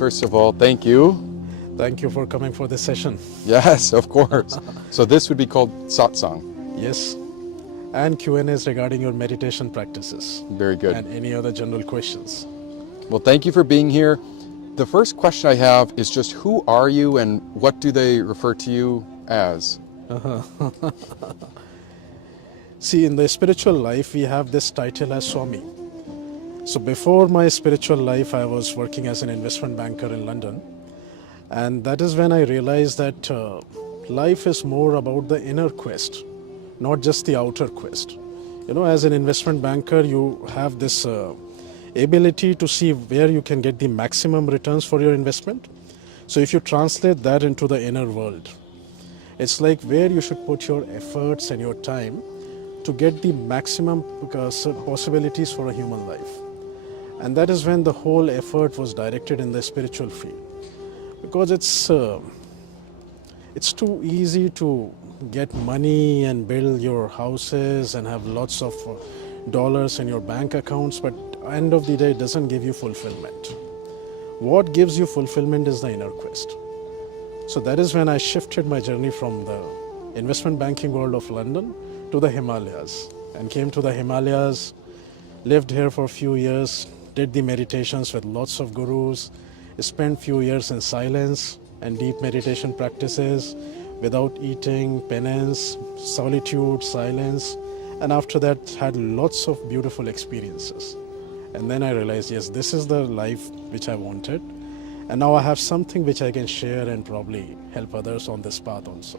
first of all, thank you. Thank you for coming for this session. Yes, of course. So this would be called satsang. Yes. And Q&As regarding your meditation practices. Very good. And any other general questions. Well, thank you for being here. The first question I have is just who are you and what do they refer to you as? See, in the spiritual life, we have this title as Swami. So before my spiritual life, I was working as an investment banker in London. And that is when I realized that life is more about the inner quest, not just the outer quest. You know, as an investment banker, you have this ability to see where you can get the maximum returns for your investment. So if you translate that into the inner world, it's like where you should put your efforts and your time to get the maximum possibilities for a human life. And that is when the whole effort was directed in the spiritual field. Because it's too easy to get money and build your houses and have lots of dollars in your bank accounts, but at the end of the day, it doesn't give you fulfillment. What gives you fulfillment is the inner quest. So that is when I shifted my journey from the investment banking world of London to the Himalayas, and came to the Himalayas, lived here for a few years, did the meditations with lots of gurus, spent few years in silence and deep meditation practices without eating, penance, solitude, silence, and after that had lots of beautiful experiences. And then I realized, yes, this is the life which I wanted, and now I have something which I can share and probably help others on this path also.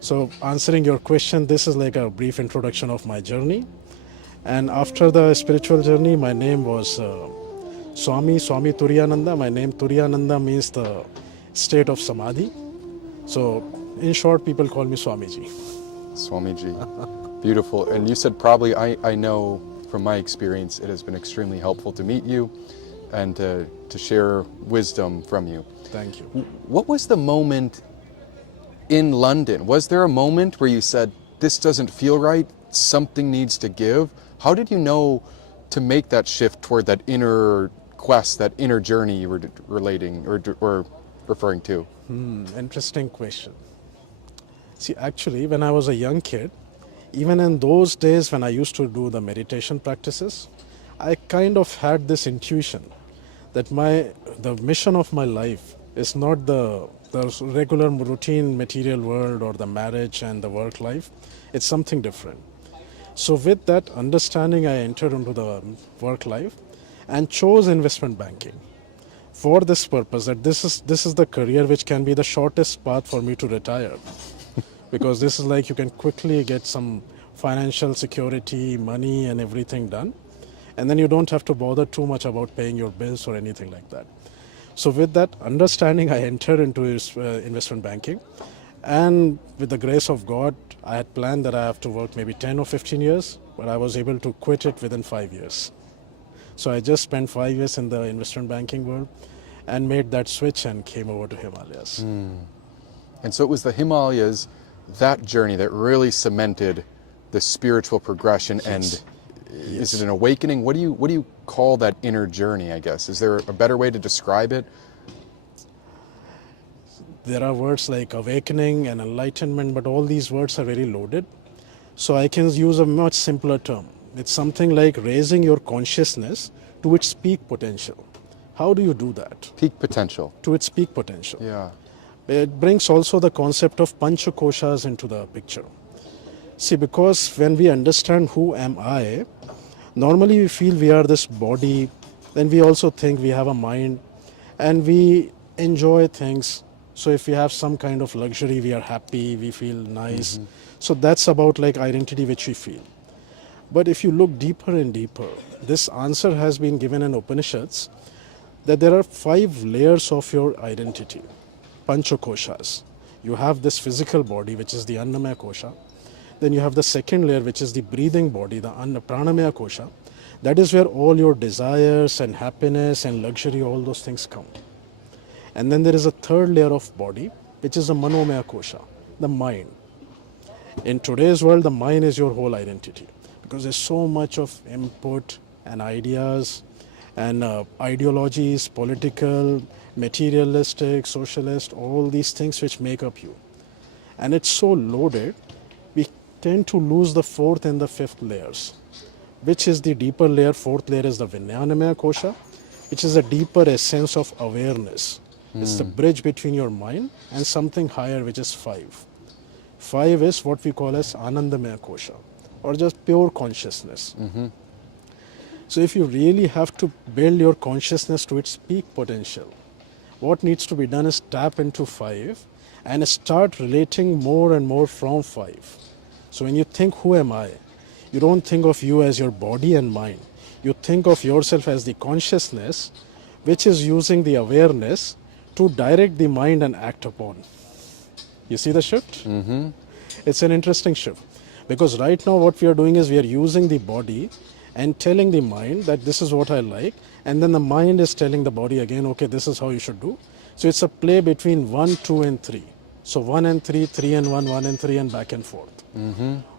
So answering your question, this is like a brief introduction of my journey. And after the spiritual journey, my name was Swami Turiyananda. My name Turiyananda means the state of Samadhi. So in short, people call me Swami G. Swami G. Beautiful. And you said probably, I know from my experience, it has been extremely helpful to meet you and to share wisdom from you. Thank you. What was the moment in London? Was there a moment where you said, this doesn't feel right, something needs to give? How did you know to make that shift toward that inner quest, that inner journey you were relating or referring to? Interesting question. See, actually, when I was a young kid, even in those days when I used to do the meditation practices, I kind of had this intuition that the mission of my life is not the regular routine material world or the marriage and the work life. It's something different. So with that understanding, I entered into the work life and chose investment banking for this purpose, that this is the career which can be the shortest path for me to retire. Because this is like you can quickly get some financial security, money and everything done. And then you don't have to bother too much about paying your bills or anything like that. So with that understanding, I entered into investment banking. And with the grace of God, I had planned that I have to work maybe 10 or 15 years, but I was able to quit it within 5 years. So I just spent 5 years in the investment banking world and made that switch and came over to Himalayas. And so it was the Himalayas, that journey that really cemented the spiritual progression. Yes. And is it an awakening? What do you call that inner journey, I guess? Is there a better way to describe it? There are words like awakening and enlightenment, but all these words are very loaded. So I can use a much simpler term. It's something like raising your consciousness to its peak potential. How do you do that? Peak potential. To its peak potential. Yeah. It brings also the concept of Panchakoshas into the picture. See, because when we understand who am I, normally we feel we are this body, then we also think we have a mind and we enjoy things. So if we have some kind of luxury, we are happy, we feel nice. So that's about like identity which we feel. But if you look deeper and deeper, this answer has been given in Upanishads that there are 5 layers of your identity, Panchakoshas. You have this physical body, which is the Annamaya Kosha. Then you have the second layer, which is the breathing body, the Pranamaya Kosha. That is where all your desires and happiness and luxury, all those things come. And then there is a third layer of body, which is the Manomaya Kosha, the mind. In today's world, the mind is your whole identity because there's so much of input and ideas and ideologies, political, materialistic, socialist, all these things which make up you. And it's so loaded, we tend to lose the fourth and the fifth layers. Which is the deeper layer? Fourth layer is the Vijnanamaya kosha, which is a deeper essence of awareness. It's the bridge between your mind and something higher, which is five. Five is what we call as Anandamaya kosha, or just pure consciousness. So if you really have to build your consciousness to its peak potential, what needs to be done is tap into five and start relating more and more from five. So when you think, who am I? You don't think of you as your body and mind. You think of yourself as the consciousness, which is using the awareness to direct the mind and act upon. You see the shift? It's an interesting shift. Because right now what we are doing is we are using the body and telling the mind that this is what I like, and then the mind is telling the body again, okay, this is how you should do. So it's a play between 1, 2 and 3. So 1 and 3, 3 and 1, 1 and 3, and back and forth.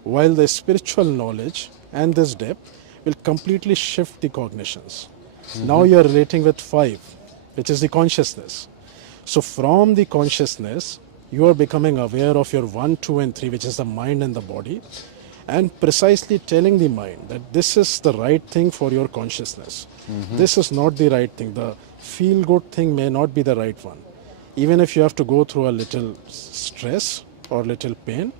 While the spiritual knowledge and this depth will completely shift the cognitions. Now you are relating with 5, which is the consciousness. So from the consciousness, you are becoming aware of your 1, 2 and 3, which is the mind and the body, and precisely telling the mind that this is the right thing for your consciousness. This is not the right thing. The feel-good thing may not be the right one. Even if you have to go through a little stress or little pain,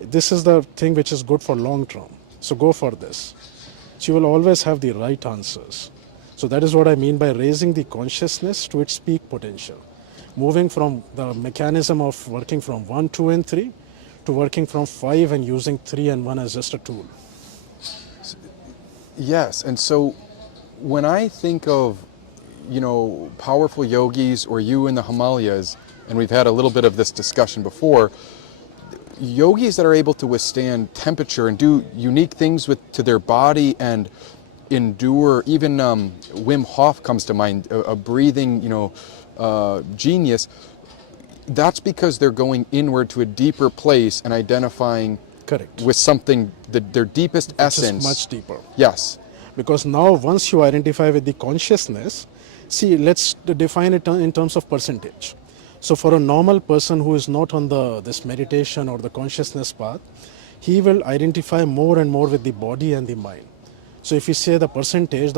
this is the thing which is good for long term. So go for this. So you will always have the right answers. So that is what I mean by raising the consciousness to its peak potential. Moving from the mechanism of working from 1, 2 and 3 to working from 5 and using 3 and 1 as just a tool. Yes, and so when I think of, powerful yogis or you in the Himalayas, and we've had a little bit of this discussion before, yogis that are able to withstand temperature and do unique things to their body and endure, even Wim Hof comes to mind, a breathing, genius. That's because they're going inward to a deeper place and identifying Correct. with something, their deepest essence. Is much deeper. Yes. Because now once you identify with the consciousness, see, let's define it in terms of percentage. So for a normal person who is not on this meditation or the consciousness path, he will identify more and more with the body and the mind. So if you say the percentage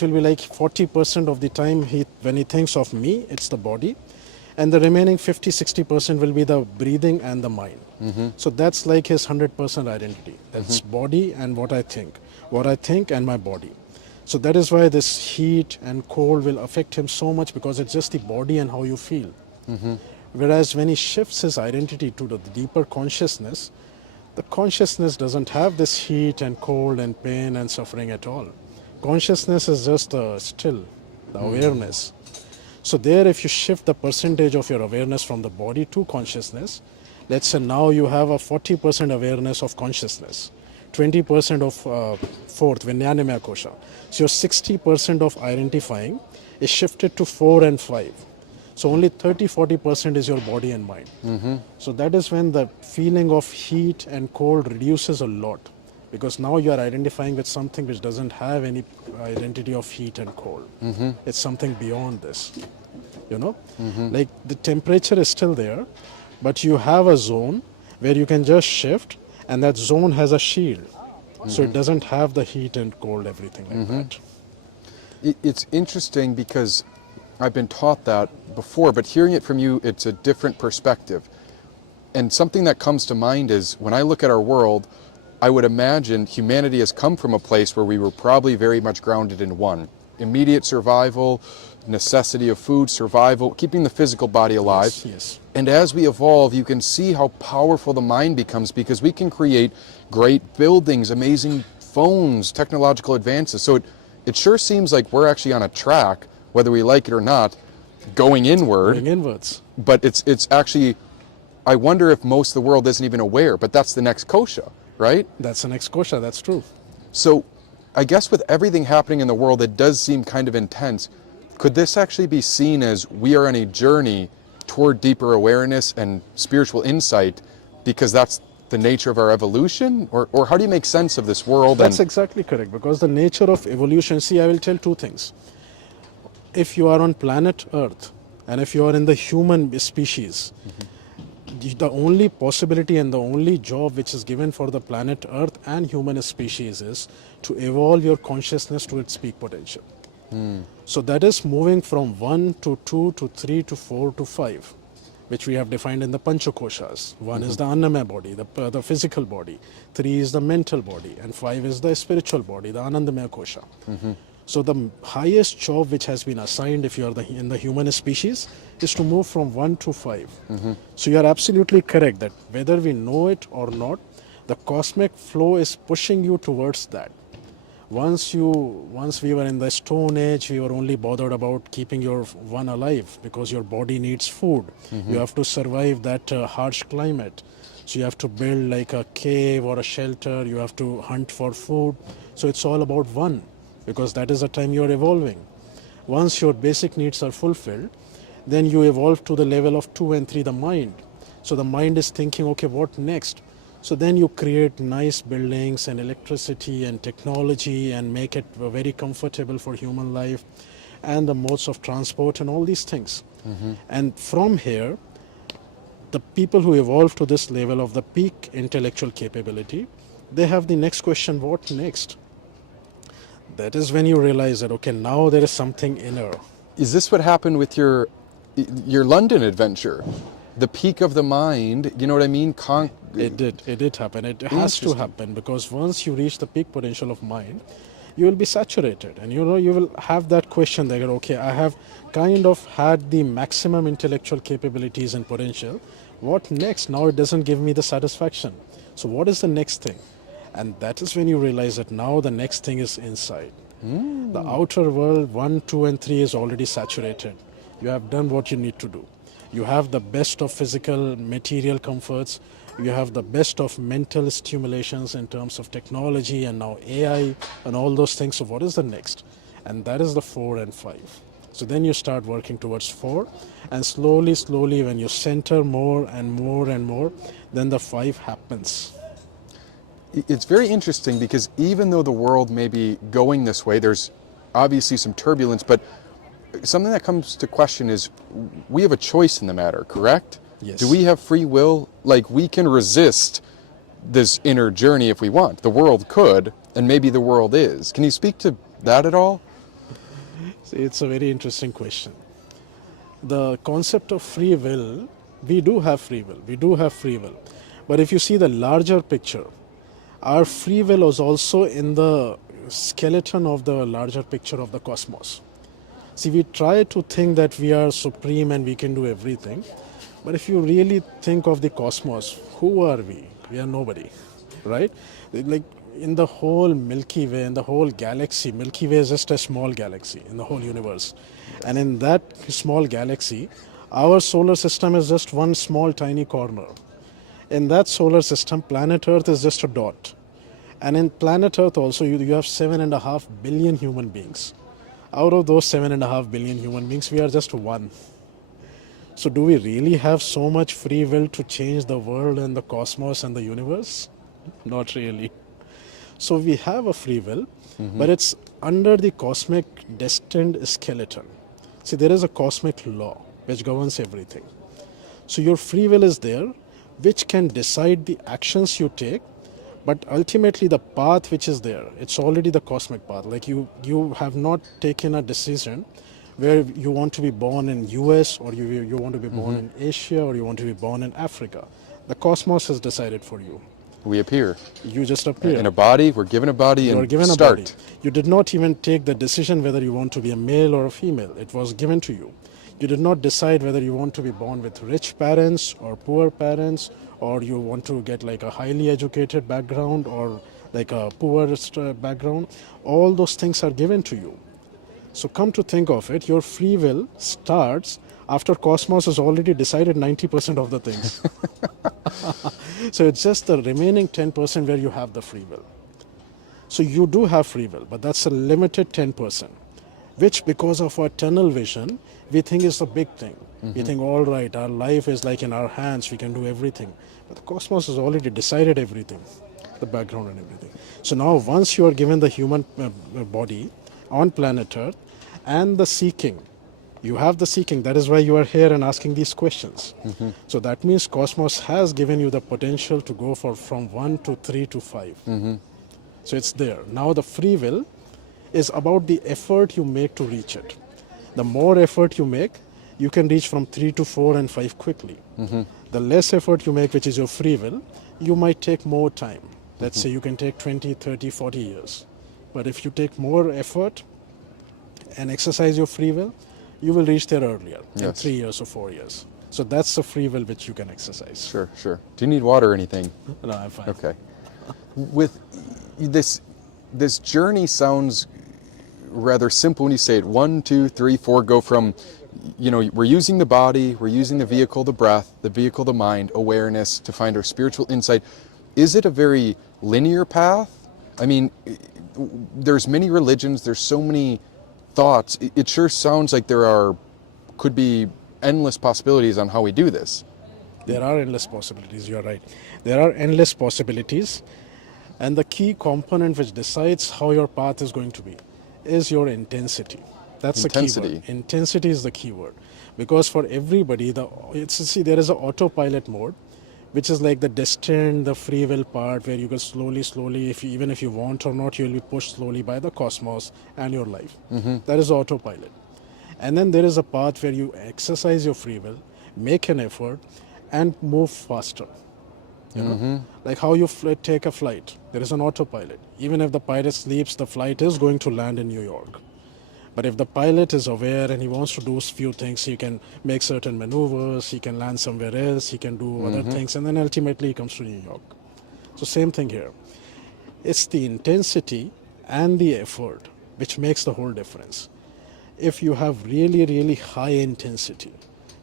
will be like 40% of the time when he thinks of me, it's the body. And the remaining 50-60% will be the breathing and the mind. So that's like his 100% identity. That's body and what I think and my body. So that is why this heat and cold will affect him so much, because it's just the body and how you feel. Whereas when he shifts his identity to the deeper consciousness, the consciousness doesn't have this heat and cold and pain and suffering at all. Consciousness is just still, the awareness. So there, if you shift the percentage of your awareness from the body to consciousness, let's say now you have a 40% awareness of consciousness, 20% of fourth, Vijnanamaya kosha. So your 60% of identifying is shifted to 4 and 5. So only 30-40% is your body and mind. So that is when the feeling of heat and cold reduces a lot, because now you are identifying with something which doesn't have any identity of heat and cold. It's something beyond this, like the temperature is still there, but you have a zone where you can just shift, and that zone has a shield. So it doesn't have the heat and cold, everything like that. It's interesting because I've been taught that before, but hearing it from you, it's a different perspective. And something that comes to mind is when I look at our world, I would imagine humanity has come from a place where we were probably very much grounded in one: immediate survival, necessity of food, survival, keeping the physical body alive. Yes. And as we evolve, you can see how powerful the mind becomes, because we can create great buildings, amazing phones, technological advances. So it sure seems like we're actually on a track, whether we like it or not, going inward. Going inwards. But it's actually, I wonder if most of the world isn't even aware, but that's the next kosha, right? That's the next kosha, that's true. So I guess with everything happening in the world, it does seem kind of intense. Could this actually be seen as we are on a journey toward deeper awareness and spiritual insight, because that's the nature of our evolution? Or how do you make sense of this world? That's exactly correct, because the nature of evolution, see, I will tell two things. if you are on planet Earth and if you are in the human species, the only possibility and the only job which is given for the planet Earth and human species is to evolve your consciousness to its peak potential. So that is moving from 1 to 2 to 3 to 4 to 5, which we have defined in the Panchakoshas. One is the Annamaya body, the physical body. 3 is the mental body. And 5 is the spiritual body, the Anandamaya Kosha. So the highest job which has been assigned if you are in the human species is to move from 1 to 5. So you are absolutely correct that whether we know it or not, the cosmic flow is pushing you towards that. Once we were in the Stone Age, we were only bothered about keeping your one alive because your body needs food. You have to survive that harsh climate. So you have to build like a cave or a shelter. You have to hunt for food. So it's all about one, because that is the time you are evolving. Once your basic needs are fulfilled, then you evolve to the level of 2 and 3, the mind. So the mind is thinking, okay, what next? So then you create nice buildings and electricity and technology and make it very comfortable for human life and the modes of transport and all these things. And from here, the people who evolve to this level of the peak intellectual capability, they have the next question, what next? That is when you realize that, okay, now there is something inner. Is this what happened with your London adventure? The peak of the mind, you know what I mean? It did happen. It has to happen, because once you reach the peak potential of mind, you will be saturated, and you will have that question that, okay, I have kind of had the maximum intellectual capabilities and potential. What next? Now it doesn't give me the satisfaction. So what is the next thing? And that is when you realize that now the next thing is inside. The outer world, 1, 2, and 3 is already saturated. You have done what you need to do. You have the best of physical, material comforts. You have the best of mental stimulations in terms of technology and now AI and all those things. So what is the next? And that is the 4 and 5. So then you start working towards 4, and slowly, when you center more and more and more, then the 5 happens. It's very interesting because even though the world may be going this way, there's obviously some turbulence, but something that comes to question is we have a choice in the matter, correct? Yes. Do we have free will? Like, we can resist this inner journey if we want. The world could, and maybe the world is. Can you speak to that at all? See, it's a very interesting question. The concept of free will, we do have free will. We do have free will. But if you see the larger picture, our free will is also in the skeleton of the larger picture of the cosmos. See, we try to think that we are supreme and we can do everything. But if you really think of the cosmos, who are we? We are nobody, right? Like in the whole Milky Way, in the whole galaxy, Milky Way is just a small galaxy in the whole universe. And in that small galaxy, our solar system is just one small tiny corner. In that solar system, planet Earth is just a dot. And in planet Earth also, you have 7.5 billion human beings. Out of those 7.5 billion human beings, we are just one. So do we really have so much free will to change the world and the cosmos and the universe? Not really. So we have a free will, but it's under the cosmic destined skeleton. See, there is a cosmic law which governs everything. So your free will is there, which can decide the actions you take, but ultimately the path which is there, it's already the cosmic path. Like you have not taken a decision where you want to be born in US or you want to be born in Asia or you want to be born in Africa. The cosmos has decided for you. We appear. You just appear. In a body, we're given a body You are and given start. a body. You did not even take the decision whether you want to be a male or a female. It was given to you. You did not decide whether you want to be born with rich parents or poor parents, or you want to get like a highly educated background or like a poorest background. All those things are given to you. So come to think of it, your free will starts after cosmos has already decided 90% of the things. So it's just the remaining 10% where you have the free will. So you do have free will, but that's a limited 10%, which because of our tunnel vision, we think is a big thing. We think, all right, our life is like in our hands, we can do everything. But the cosmos has already decided everything, the background and everything. So now once you are given the human body on planet Earth, and the seeking. You have the seeking. That is why you are here and asking these questions. So that means cosmos has given you the potential to go from 1 to 3 to 5. So it's there. Now the free will is about the effort you make to reach it. The more effort you make, you can reach from 3 to 4 and 5 quickly. The less effort you make, which is your free will, you might take more time. Let's say you can take 20, 30, 40 years. But if you take more effort and exercise your free will, you will reach there earlier, in 3 years or 4 years. So that's the free will which you can exercise. Sure, sure. Do you need water or anything? No, I'm fine. Okay. With this journey sounds rather simple when you say it. 1, 2, 3, 4, go from, we're using the body, we're using the vehicle, the breath, the vehicle, the mind, awareness to find our spiritual insight. Is it a very linear path? I mean, there's many religions, there's so many thoughts. It sure sounds like could be endless possibilities on how we do this. There are endless possibilities, you're right. There are endless possibilities, and the key component which decides how your path is going to be is your intensity. That's Intensity. the key word. Intensity is the key word. Because for everybody, there is an autopilot mode, which is like the destined, the free will part, where you go slowly, even if you want or not, you will be pushed slowly by the cosmos and your life. That is autopilot. And then there is a path where you exercise your free will, make an effort, and move faster. You know, like how you take a flight. There is an autopilot. Even if the pilot sleeps, the flight is going to land in New York. But if the pilot is aware and he wants to do a few things, he can make certain maneuvers, he can land somewhere else, he can do other things, and then ultimately he comes to New York. So same thing here. It's the intensity and the effort which makes the whole difference. If you have really, really high intensity,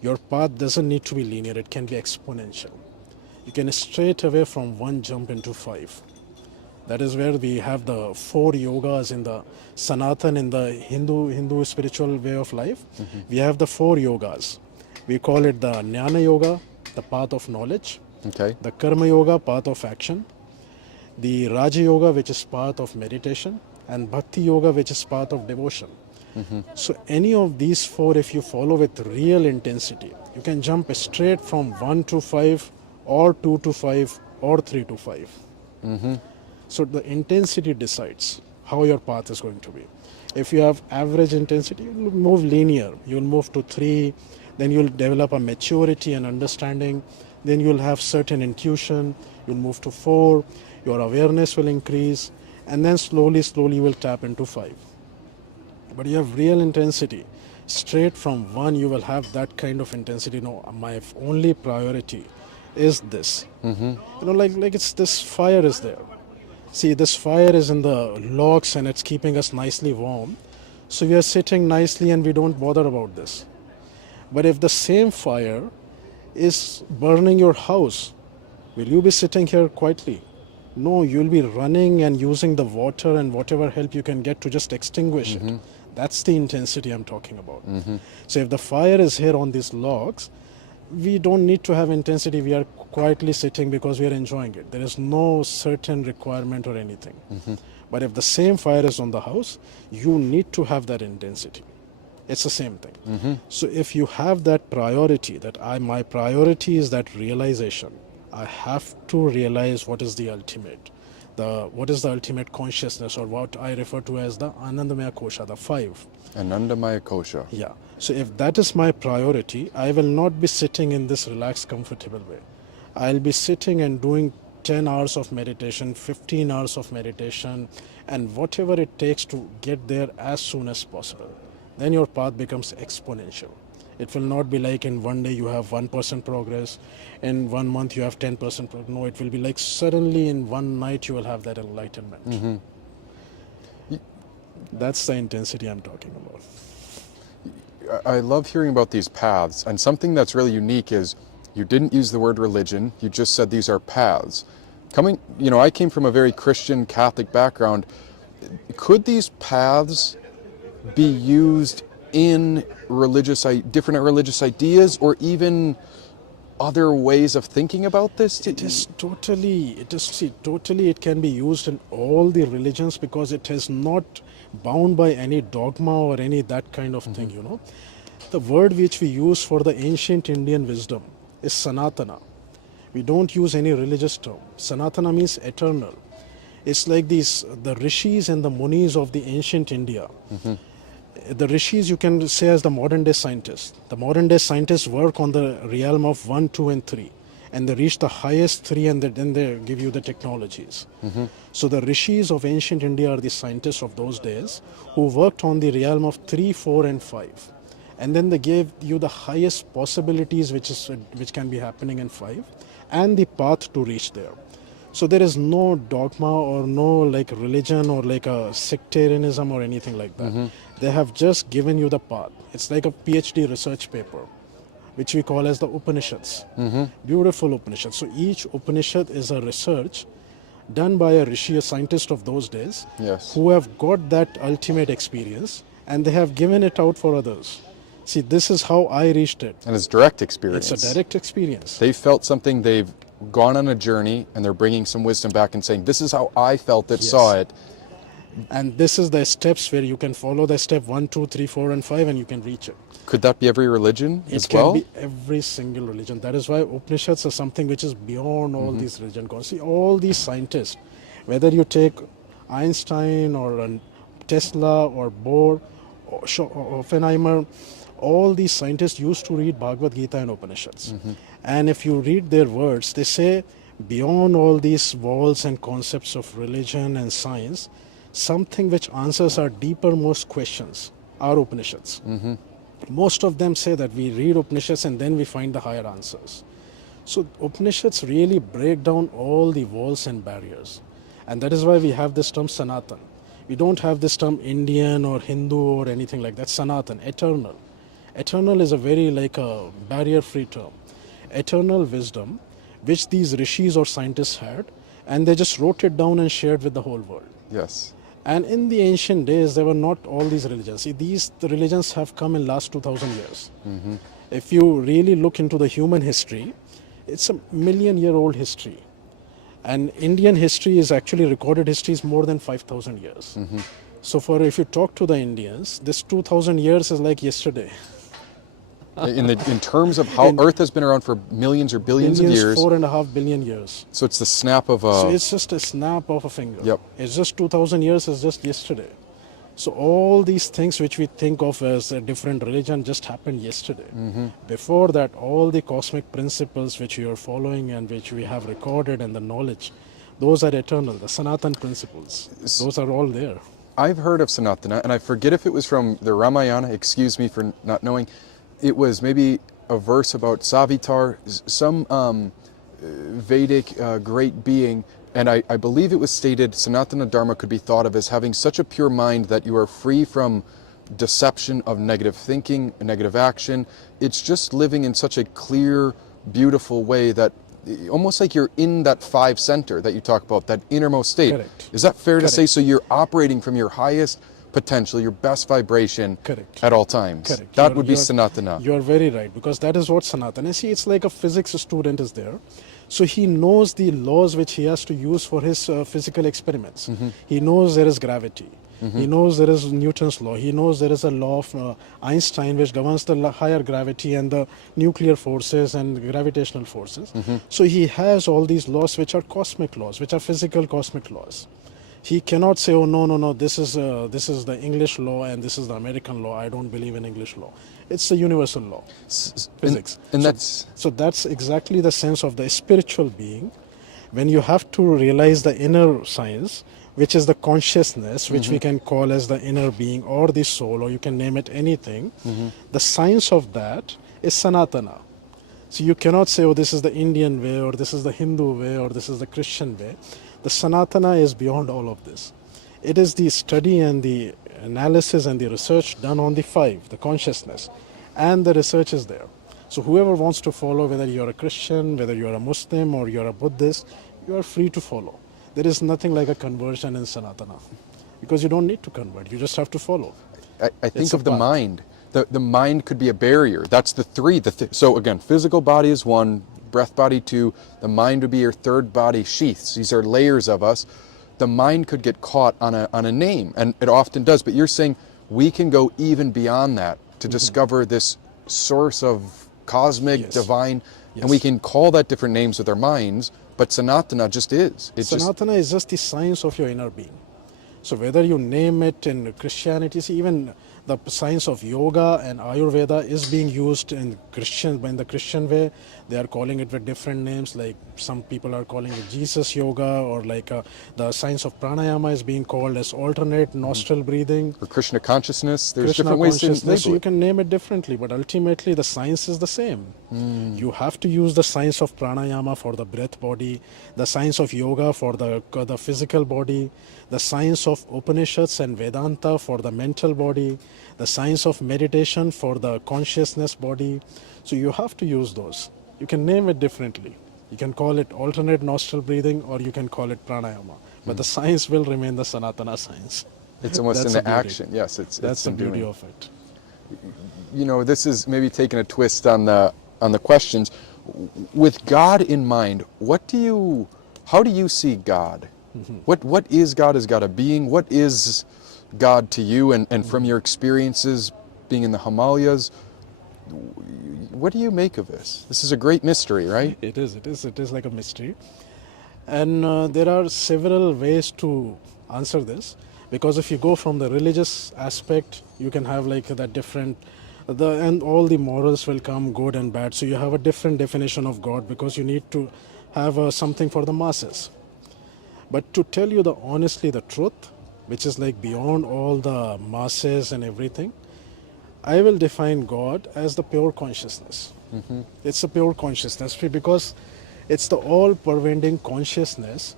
your path doesn't need to be linear, it can be exponential. You can straight away from 1 jump into 5. That is where we have the 4 yogas in the Sanatan, in the Hindu spiritual way of life. We have the 4 yogas. We call it the Jnana Yoga, the path of knowledge. Okay. The Karma Yoga, path of action. The Raja Yoga, which is path of meditation. And Bhakti Yoga, which is path of devotion. So any of these 4, if you follow with real intensity, you can jump straight from 1 to 5 or 2 to 5 or 3 to 5. So the intensity decides how your path is going to be. If you have average intensity, you'll move linear. You'll move to 3, then you'll develop a maturity and understanding. Then you'll have certain intuition. You'll move to 4, your awareness will increase, and then slowly you will tap into 5. But you have real intensity. Straight from 1, you will have that kind of intensity. No, my only priority is this. Like it's this fire is there. See, this fire is in the logs and it's keeping us nicely warm. So we are sitting nicely and we don't bother about this. But if the same fire is burning your house, will you be sitting here quietly? No, you'll be running and using the water and whatever help you can get to just extinguish it. That's the intensity I'm talking about. So if the fire is here on these logs, we don't need to have intensity. We are quietly sitting because we are enjoying it. There is no certain requirement or anything. But if the same fire is on the house, you need to have that intensity. It's the same thing. So if you have that priority, my priority is that realization. I have to realize what is the ultimate. What is the ultimate consciousness, or what I refer to as the Anandamaya Kosha, the 5. Anandamaya Kosha. Yeah. So if that is my priority, I will not be sitting in this relaxed, comfortable way. I'll be sitting and doing 10 hours of meditation, 15 hours of meditation, and whatever it takes to get there as soon as possible. Then your path becomes exponential. It will not be like in one day you have 1% progress, in 1 month you have 10% progress. No, it will be like suddenly in one night you will have that enlightenment. That's the intensity I'm talking about. I love hearing about these paths, and something that's really unique is you didn't use the word religion, you just said these are paths. I came from a very Christian Catholic background. Could these paths be used in different religious ideas, or even other ways of thinking about this? It can be used in all the religions, because it is not bound by any dogma or any that kind of thing, you know. The word which we use for the ancient Indian wisdom is Sanatana. We don't use any religious term. Sanatana means eternal. It's like the rishis and the munis of the ancient India. The rishis you can say as the modern day scientists. The modern day scientists work on the realm of 1, 2 and 3, and they reach the highest 3, and then they give you the technologies. So the rishis of ancient India are the scientists of those days who worked on the realm of 3, 4 and 5, and then they gave you the highest possibilities which can be happening in 5 and the path to reach there. So there is no dogma or no like religion or like a sectarianism or anything like that. They have just given you the path. It's like a PhD research paper, which we call as the Upanishads. Beautiful Upanishads. So each Upanishad is a research done by a rishi, a scientist of those days, Yes. who have got that ultimate experience and they have given it out for others. See, this is how I reached it. And it's direct experience. It's a direct experience. They felt something, they've gone on a journey, and they're bringing some wisdom back and saying, this is how I felt it, Yes. saw it. And this is the steps where you can follow the step 1, 2, 3, 4 and 5 and you can reach it. Could that be every religion It as can well? be every single religion. That is why Upanishads are something which is beyond all these religion. See, all these scientists, whether you take Einstein or Tesla or Bohr or Oppenheimer, all these scientists used to read Bhagavad Gita and Upanishads. And if you read their words, they say beyond all these walls and concepts of religion and science, something which answers our deepermost questions are Upanishads. Most of them say that we read Upanishads and then we find the higher answers. So Upanishads really break down all the walls and barriers. And that is why we have this term Sanatan. We don't have this term Indian or Hindu or anything like that. Sanatan, eternal. Eternal is a very like a barrier-free term. Eternal wisdom, which these rishis or scientists had, and they just wrote it down and shared with the whole world. Yes. And in the ancient days, there were not all these religions. See, the religions have come in last 2,000 years. If you really look into the human history, it's a million-year-old history. And Indian history is actually recorded history is more than 5,000 years. So if you talk to the Indians, this 2,000 years is like yesterday. In terms of how Earth has been around for millions or billions of years. 4.5 billion years. So it's the snap of a... So it's just a snap of a finger. Yep. It's just 2,000 years is just yesterday. So all these things which we think of as a different religion just happened yesterday. Before that, all the cosmic principles which we are following and which we have recorded and the knowledge, those are eternal. The Sanatan principles, those are all there. I've heard of Sanatana, and I forget if it was from the Ramayana, excuse me for not knowing. It was maybe a verse about Savitar, some Vedic great being, and I believe it was stated Sanatana Dharma could be thought of as having such a pure mind that you are free from deception of negative thinking, negative action. It's just living in such a clear, beautiful way that almost like you're in that 5 center that you talk about, that innermost state. Correct. Is that fair Correct. to say? So you're operating from your highest potential, your best vibration Correct. at all times. Correct. That would be Sanatana. You're very right, because that is what Sanatana. See, it's like a physics student is there. So he knows the laws which he has to use for his physical experiments. He knows there is gravity. He knows there is Newton's law. He knows there is a law of Einstein which governs the higher gravity and the nuclear forces and gravitational forces. So he has all these laws which are cosmic laws, which are physical cosmic laws. He cannot say, oh no, this is the English law and this is the American law. I don't believe in English law. It's the universal law, physics. And So that's exactly the sense of the spiritual being. When you have to realize the inner science, which is the consciousness, which we can call as the inner being or the soul, or you can name it anything, the science of that is Sanatana. So you cannot say, oh, this is the Indian way, or this is the Hindu way, or this is the Christian way. The Sanatana is beyond all of this. It is the study and the analysis and the research done on the 5, the consciousness, and the research is there. So whoever wants to follow, whether you're a Christian, whether you're a Muslim or you're a Buddhist, you are free to follow. There is nothing like a conversion in Sanatana, because you don't need to convert, you just have to follow. I think It's a of the path. mind. The mind could be a barrier. That's the 3. So again, physical body is 1, breath body 2, the mind would be your 3rd body sheaths. These are layers of us. the mind could get caught on a name, and it often does. But you're saying we can go even beyond that to discover this source of cosmic, Yes. divine, Yes. and we can call that different names with our minds. But Sanatana just is. It just Sanatana is just the science of your inner being. So whether you name it in Christianity, see, even the science of yoga and Ayurveda is being used in the Christian way. They are calling it with different names, like some people are calling it Jesus yoga, or like the science of pranayama is being called as alternate nostril breathing. or Krishna consciousness. There's Krishna different ways to consciousness, label you it. can name it differently, but ultimately the science is the same. You have to use the science of pranayama for the breath body, the science of yoga for the physical body, the science of Upanishads and Vedanta for the mental body, the science of meditation for the consciousness body. So you have to use those. You can name it differently. You can call it alternate nostril breathing, or you can call it pranayama. But the science will remain the Sanatana science. It's almost That's in the the beauty. action. Yes, That's it's the in beauty doing. of it. You know, this is maybe taking a twist on the questions. With God in mind, how do you see God? What is God? Is God a being? What is God to you? And from your experiences being in the Himalayas, what do you make of this? This is a great mystery, right? It is like a mystery. And there are several ways to answer this, because if you go from the religious aspect, you can have like that different, and all the morals will come, good and bad. So you have a different definition of God, because you need to have something for the masses. But to tell you honestly the truth, which is like beyond all the masses and everything, I will define God as the pure consciousness. It's a pure consciousness, because it's the all-pervading consciousness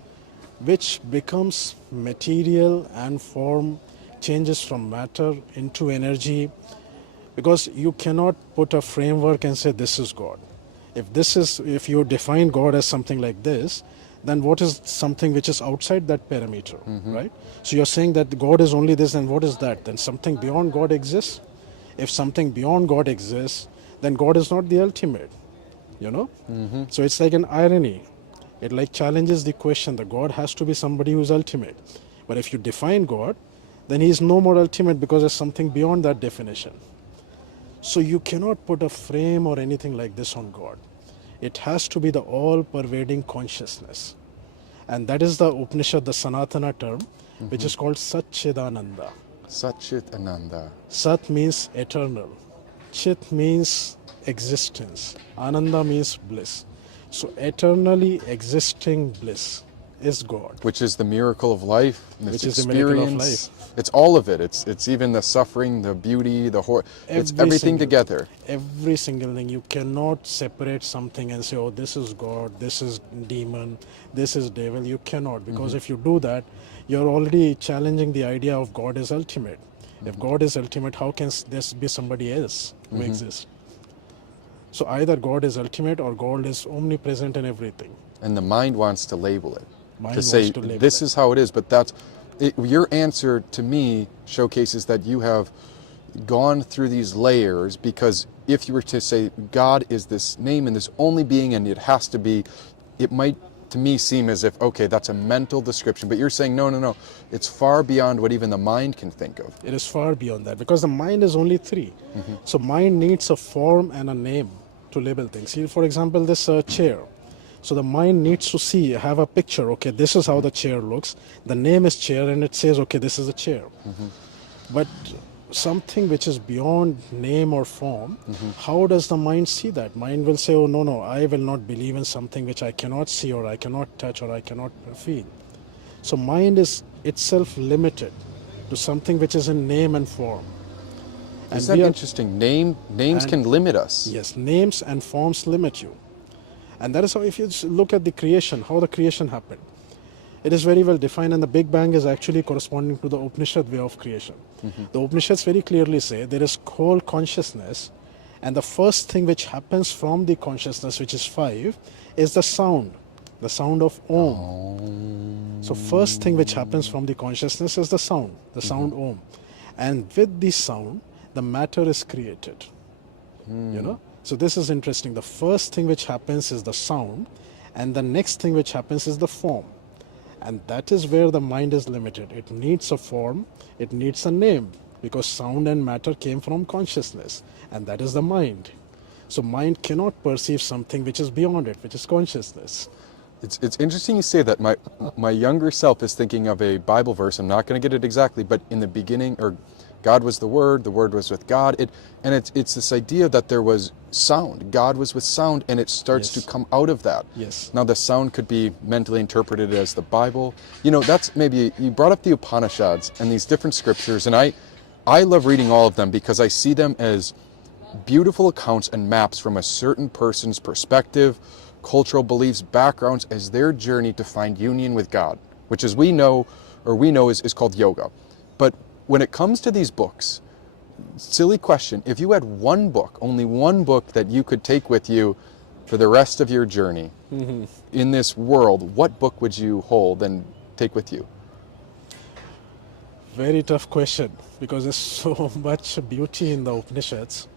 which becomes material and form, changes from matter into energy, because you cannot put a framework and say this is God. If you define God as something like this, then what is something which is outside that parameter, right? So you're saying that God is only this, and what is that? Then something beyond God exists. If something beyond God exists, then God is not the ultimate, you know? So it's like an irony. It like challenges the question that God has to be somebody who's ultimate. But if you define God, then he is no more ultimate, because there's something beyond that definition. So you cannot put a frame or anything like this on God. It has to be the all-pervading consciousness. And that is the Upanishad, the Sanatana term, which is called Satchidananda. Satchit Ananda. Sat means eternal. Chit means existence. Ananda means bliss. So eternally existing bliss is God. Which is the miracle of life, and this Which is the miracle of experience. It's all of it. It's even the suffering, the beauty, the horror. It's Every everything single together. Every single thing. You cannot separate something and say, oh, this is God, this is demon, this is devil. You cannot, because if you do that, you're already challenging the idea of God is ultimate. If God is ultimate, how can this be somebody else who exists? So either God is ultimate or God is omnipresent in everything. And the mind wants to label it. Mind to say, wants to label this it. is how it is. But your answer to me showcases that you have gone through these layers, because if you were to say God is this name and this only being and it has to be, it might to me seem as if, okay, that's a mental description. But you're saying, no. It's far beyond what even the mind can think of. It is far beyond that, because the mind is only three. So mind needs a form and a name to label things. See, for example, this chair. So the mind needs to have a picture. Okay, this is how the chair looks. The name is chair, and it says, okay, this is a chair. But something which is beyond name or form, how does the mind see that? Mind will say, oh, no, I will not believe in something which I cannot see, or I cannot touch, or I cannot feel. So mind is itself limited to something which is in name and form. Is that interesting? Names can limit us. Yes, names and forms limit you. And that is how, if you look at the creation, how the creation happened, it is very well defined, and the Big Bang is actually corresponding to the Upanishad way of creation. The Upanishads very clearly say there is whole consciousness, and the first thing which happens from the consciousness, which is 5, is the sound of Om. So first thing which happens from the consciousness is the sound Om. And with the sound, the matter is created. You know? So this is interesting. The first thing which happens is the sound, and the next thing which happens is the form. And that is where the mind is limited. It needs a form, it needs a name, because sound and matter came from consciousness, and that is the mind. So mind cannot perceive something which is beyond it, which is consciousness. It's interesting you say that. My younger self is thinking of a Bible verse. I'm not going to get it exactly, but in the beginning, or God was the Word was with God. It's this idea that there was sound. God was with sound, and it starts Yes. to come out of that. Yes. Now the sound could be mentally interpreted as the Bible. That's maybe, you brought up the Upanishads and these different scriptures, and I love reading all of them because I see them as beautiful accounts and maps from a certain person's perspective, cultural beliefs, backgrounds, as their journey to find union with God, which as we know is called yoga. But when it comes to these books, silly question, if you had one book, only one book that you could take with you for the rest of your journey in this world, what book would you hold and take with you? Very tough question, because there's so much beauty in the Upanishads.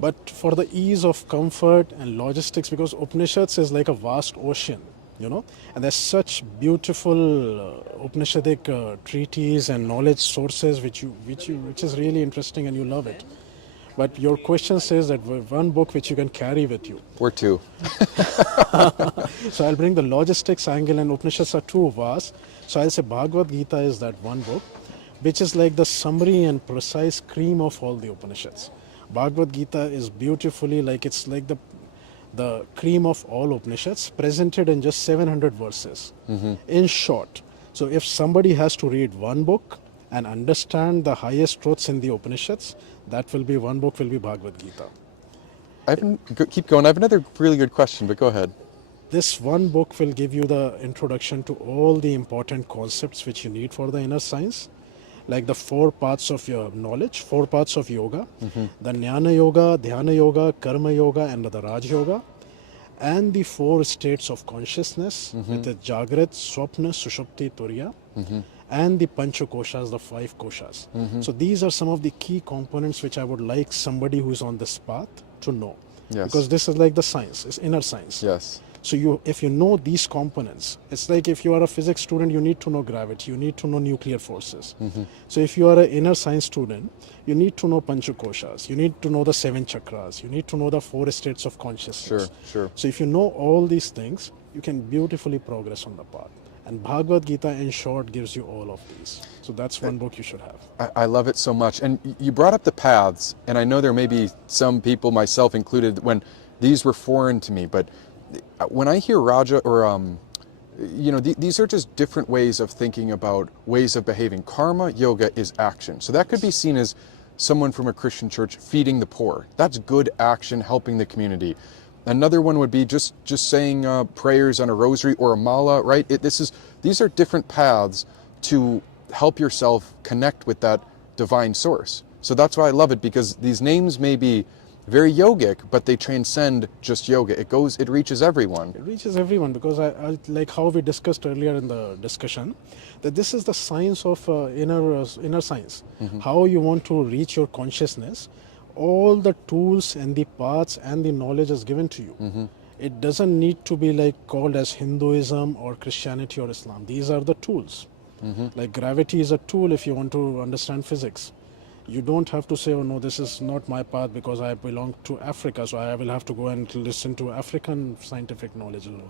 But for the ease of comfort and logistics, because Upanishads is like a vast ocean, and there's such beautiful Upanishadic treaties and knowledge sources which is really interesting and you love it. But your question says that one book which you can carry with you. Or two. So I'll bring the logistics angle, and Upanishads are too vast. So I'll say Bhagavad Gita is that one book, which is like the summary and precise cream of all the Upanishads. Bhagavad Gita is beautifully it's like the cream of all Upanishads, presented in just 700 verses. In short. So if somebody has to read one book and understand the highest truths in the Upanishads, that will be one book, will be Bhagavad Gita. Keep going. I have another really good question, but go ahead. This one book will give you the introduction to all the important concepts which you need for the inner science, like the 4 parts of your knowledge, 4 parts of yoga, the Jnana Yoga, Dhyana Yoga, Karma Yoga, and the Raj Yoga, and the 4 states of consciousness, with the Jagrat, Swapna, Sushupti, Turiya, and the Panchakoshas, the 5 koshas. So these are some of the key components which I would like somebody who's on this path to know. Yes. Because this is like the science, it's inner science. Yes. So if you know these components, it's like if you are a physics student, you need to know gravity, you need to know nuclear forces. So if you are an inner science student, you need to know Panchakoshas, you need to know the 7 chakras, you need to know the 4 states of consciousness. Sure. So if you know all these things, you can beautifully progress on the path. And Bhagavad Gita, in short, gives you all of these. So that's one book you should have. I love it so much. And you brought up the paths, and I know there may be some people, myself included, when these were foreign to me, but when I hear Raja or these are just different ways of thinking about ways of behaving. Karma yoga is action. So that could be seen as someone from a Christian church feeding the poor. That's good action, helping the community. Another one would be just saying prayers on a rosary or a mala, right? These are different paths to help yourself connect with that divine source. So that's why I love it, because these names may be very yogic, but they transcend just yoga. It reaches everyone. It reaches everyone, because I like how we discussed earlier in the discussion, that this is the science of inner science. How you want to reach your consciousness. All the tools and the paths and the knowledge is given to you. It doesn't need to be called as Hinduism or Christianity or Islam. These are the tools. Like gravity is a tool if you want to understand physics. You don't have to say, oh no, this is not my path because I belong to Africa, so I will have to go and listen to African scientific knowledge only.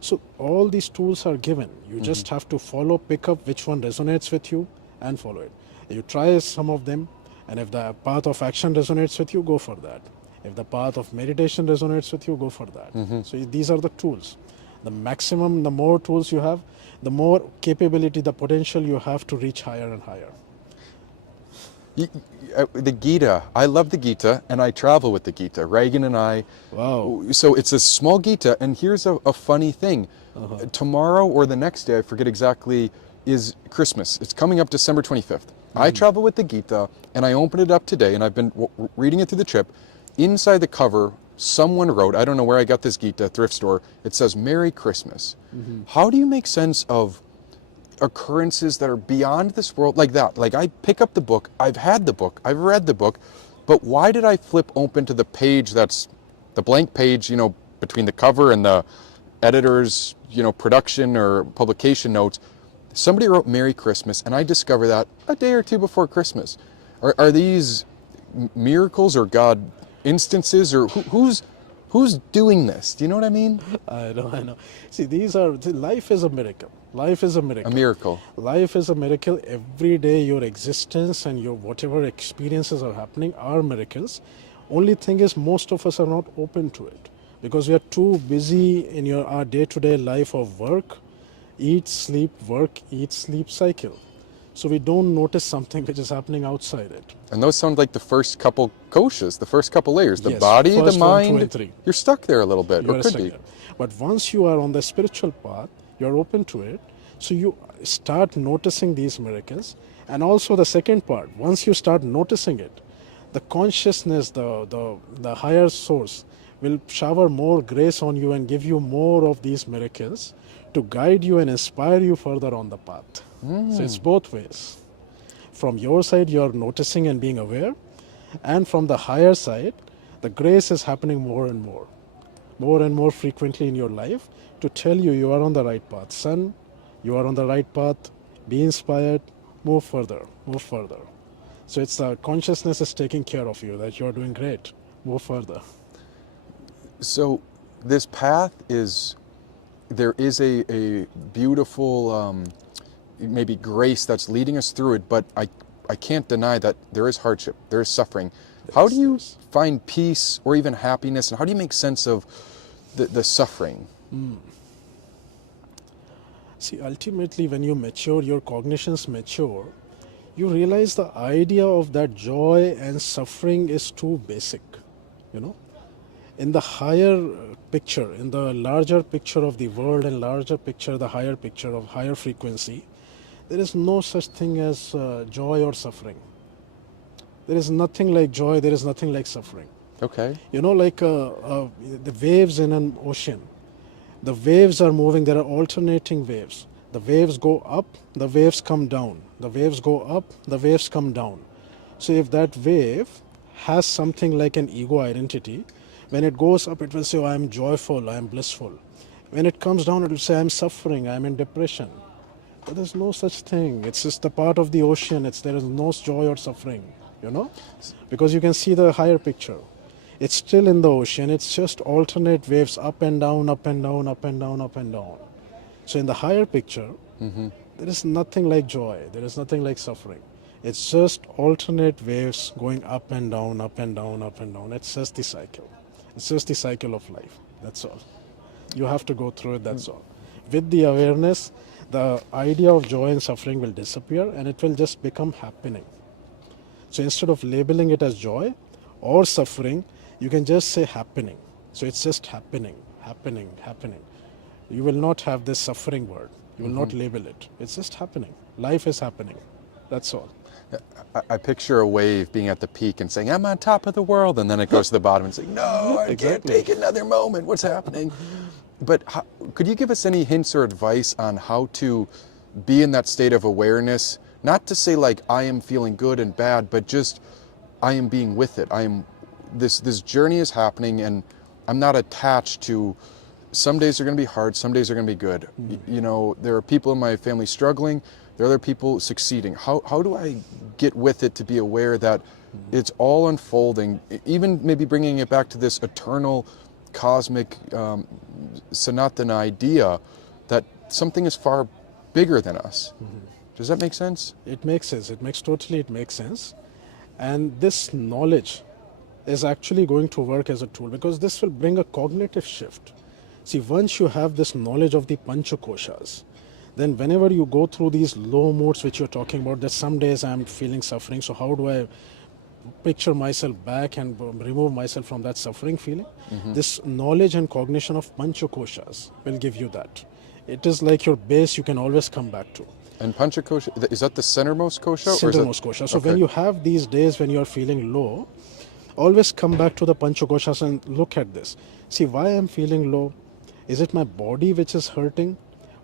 So all these tools are given. You just have to pick up which one resonates with you and follow it. You try some of them, and if the path of action resonates with you, go for that. If the path of meditation resonates with you, go for that. So these are the tools. The more tools you have, the more capability, the potential you have to reach higher and higher. The Gita, I love the Gita, and I travel with the Gita. Reagan and I. Wow. So it's a small Gita, and here's a funny thing. Tomorrow or the next day, I forget exactly, is Christmas. It's coming up December 25th. I travel with the Gita, and I opened it up today, and I've been reading it through the trip. Inside the cover, someone wrote, I don't know where I got this Gita, thrift store, it says, Merry Christmas. How do you make sense of occurrences that are beyond this world like that? Like, I pick up the book, I've had the book, I've read the book, but why did I flip open to the page that's the blank page, between the cover and the editor's, production or publication notes, somebody wrote Merry Christmas, and I discover that a day or two before Christmas. Are these miracles or God instances, or who's doing this? Do you know what I mean? I know. See, life is a miracle. Life is a miracle. A miracle. Life is a miracle. Every day your existence and your whatever experiences are happening are miracles. Only thing is most of us are not open to it because we are too busy in our day-to-day life of work, eat, sleep, work, eat, sleep cycle. So we don't notice something which is happening outside it. And those sound like the first couple koshas, the first couple layers. The Yes, body, the first 1, 2, mind. and 3. You're stuck there a little bit, You or are could stuck be. there. But once you are on the spiritual path, you are open to it. So you start noticing these miracles. And also the second part, once you start noticing it, the consciousness, the higher source will shower more grace on you and give you more of these miracles to guide you and inspire you further on the path. So it's both ways. From your side, you're noticing and being aware. And from the higher side, the grace is happening more and more frequently in your life to tell you you are on the right path. Son, you are on the right path. Be inspired. Move further. Move further. So it's the consciousness is taking care of you, that you're doing great. Move further. So this path there is a beautiful maybe grace that's leading us through it, but I can't deny that there is hardship, there is suffering. How do you find peace or even happiness, and how do you make sense of the suffering? See, ultimately when you mature, your cognitions mature, you realize the idea of that joy and suffering is too basic, In the higher picture, in the larger picture of the world and larger picture, the higher picture of higher frequency, there is no such thing as joy or suffering. There is nothing like joy, there is nothing like suffering. Okay. Like the waves in an ocean. The waves are moving, there are alternating waves. The waves go up, the waves come down. The waves go up, the waves come down. So if that wave has something like an ego identity, when it goes up, it will say, oh, I am joyful, I am blissful. When it comes down, it will say, I am suffering, I am in depression. But there's no such thing. It's just a part of the ocean. There is no joy or suffering, Because you can see the higher picture. It's still in the ocean. It's just alternate waves up and down, up and down, up and down, up and down. So in the higher picture, there is nothing like joy. There is nothing like suffering. It's just alternate waves going up and down, up and down, up and down. It's just the cycle. It's just the cycle of life. That's all. You have to go through it, that's all. With the awareness, the idea of joy and suffering will disappear and it will just become happening. So instead of labeling it as joy or suffering, you can just say happening. So it's just happening, happening, happening. You will not have this suffering word. You will not label it. It's just happening. Life is happening. That's all. I picture a wave being at the peak and saying, I'm on top of the world, and then it goes to the bottom and saying, no, I can't take another moment. What's happening? But could you give us any hints or advice on how to be in that state of awareness? Not to say like I am feeling good and bad, but just I am being with it. This journey is happening, and I'm not attached to. Some days are going to be hard. Some days are going to be good. There are people in my family struggling. There are other people succeeding. How do I get with it to be aware that it's all unfolding, even maybe bringing it back to this eternal, cosmic, Sanatana idea that something is far bigger than us. Does that make sense? It makes sense. It makes sense. And this knowledge is actually going to work as a tool because this will bring a cognitive shift. See, once you have this knowledge of the Panchakoshas, then whenever you go through these low moods which you're talking about, that some days I'm feeling suffering, so how do I picture myself back and remove myself from that suffering feeling? This knowledge and cognition of Panchakoshas will give you that. It is like your base you can always come back to. And Panchakosha, is that the centermost kosha? Centermost kosha. So when you have these days when you're feeling low, always come back to the Panchakoshas and look at this. See, why I'm feeling low? Is it my body which is hurting?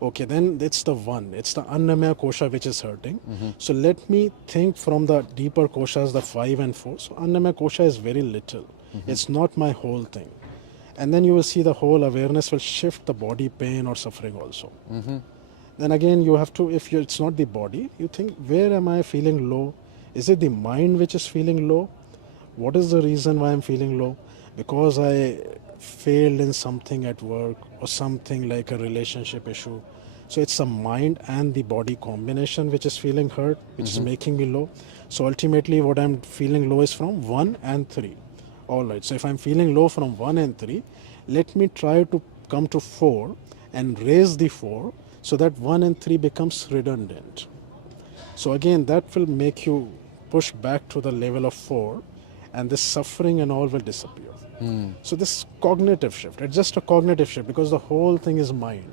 Okay, then it's the one. It's the Annamaya kosha which is hurting. So let me think from the deeper koshas, the 5 and 4. So Annamaya kosha is very little. It's not my whole thing. And then you will see the whole awareness will shift the body pain or suffering also. Then again, you have to, if it's not the body, you think, where am I feeling low? Is it the mind which is feeling low? What is the reason why I'm feeling low? Because I failed in something at work or something like a relationship issue. So it's a mind and the body combination which is feeling hurt, which is making me low. So ultimately what I'm feeling low is from 1 and 3. Alright, so if I'm feeling low from 1 and 3, let me try to come to 4 and raise the 4 so that 1 and 3 becomes redundant. So again, that will make you push back to the level of 4, and this suffering and all will disappear. So this cognitive shift, it's just a cognitive shift because the whole thing is mind.